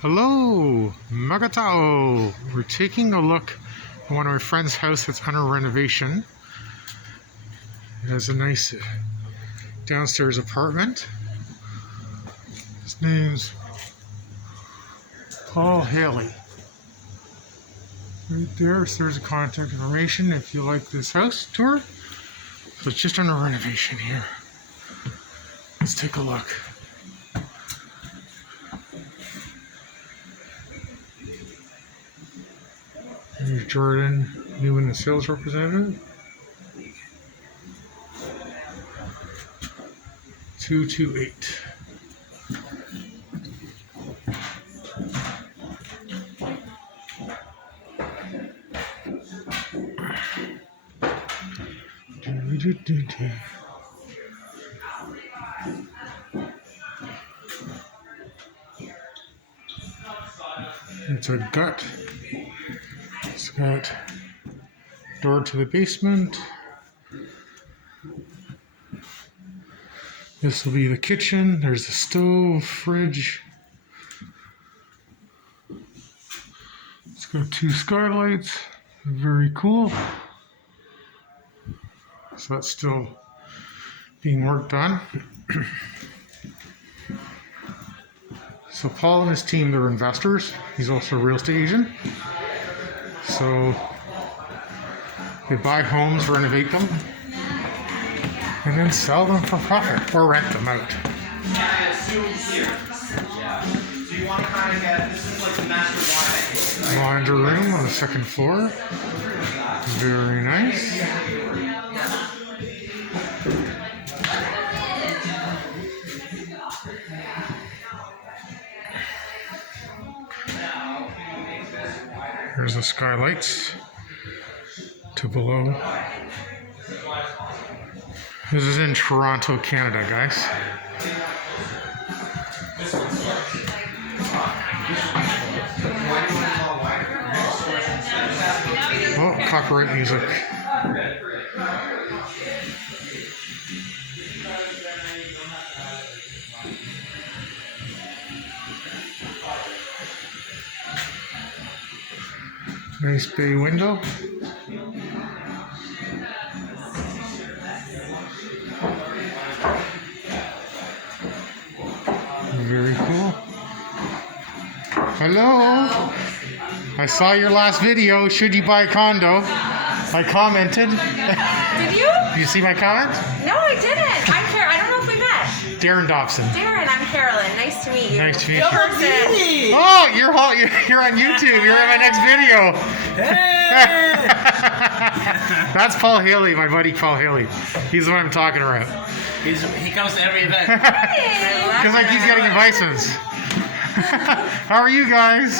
Hello, Magatao. We're taking a look at one of my friend's house that's under renovation. It has a nice downstairs apartment. His name's Paul Haley. Right there, so there's a contact information if you like this house tour. So it's just under renovation here. Let's take a look. Here's Jordan Newman, the sales representative. 228. It's a gut. It's got door to the basement. This will be the kitchen. There's the stove, fridge. It's got two skylights. Very cool. So that's still being worked on. So Paul and his team, they're investors. He's also a real estate agent. So they buy homes, renovate them, and then sell them for profit or rent them out. Laundry room on the second floor. Very nice. Here's the skylights to below. This is in Toronto, Canada, guys. Oh, copyright music. Nice bay window. Very cool. Hello. I saw your last video. Should you buy a condo? I commented. Did you? Did you see my comment? No, I didn't. I'm Carolyn. I don't know if we met. Darren Dobson. Darren, I'm Carolyn. Nice to meet you. Nice to meet you. Person. Oh, you're on YouTube. You're in my next video. Hey! That's Paul Haley, my buddy Paul Haley. He's the one I'm talking about. He comes to every event. Because I keep getting invitations. How are you guys?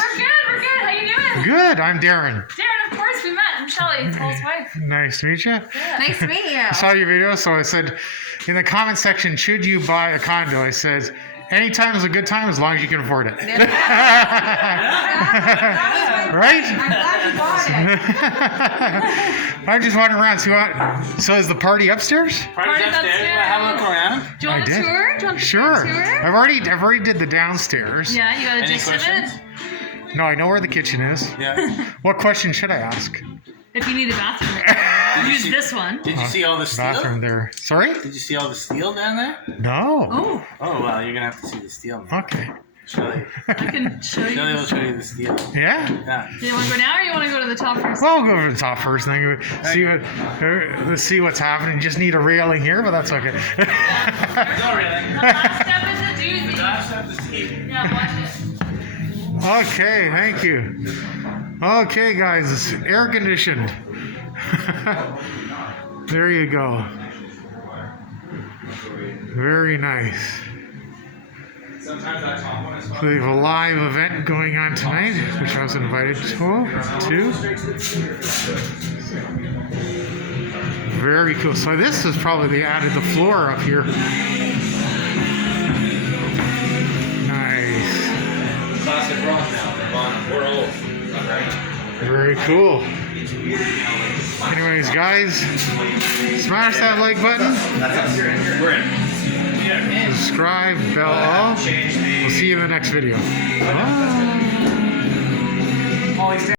We're good. How you doing? Good. I'm Darren. Darren, of course, we met. I'm Shelly, Paul's wife. Nice to meet you. Nice to meet you. I saw your video, so I said, in the comment section, should you buy a condo? I said, anytime is a good time as long as you can afford it. Right? I'm glad you bought it. I'm just wandering around. So is the party upstairs? Party's upstairs. Have a look around. Do you want I a did. tour? Do you want Sure. a tour? I've already did the downstairs. Yeah, you got a Any gist of questions? it? No, I know where the kitchen is. Yeah. What question should I ask? If you need a bathroom, use this one. Did you see all the steel? Bathroom there. Sorry? Did you see all the steel down there? No. Oh, Oh, well, you're going to have to see the steel now. Okay. Shelly. I can show you. Shelly will show you the steel. Yeah? Yeah. Do you want to go now or you want to go to the top first? Well, we'll go over the top first and then let's see what's happening. Just need a railing here, but that's okay. No, really. The last step is a doozy. That's have to see. Yeah, watch it. Okay, thank you. Okay, guys, it's air conditioned. There you go. Very nice. So they have a live event going on tonight, which I was invited to. Very cool. So this is probably they added the floor up here. Nice. Classic rock now. We're old. Right? Very cool. Anyways, guys, smash that like button. That's us. We're in. subscribe, bell all. We'll see you in the next video. Bye.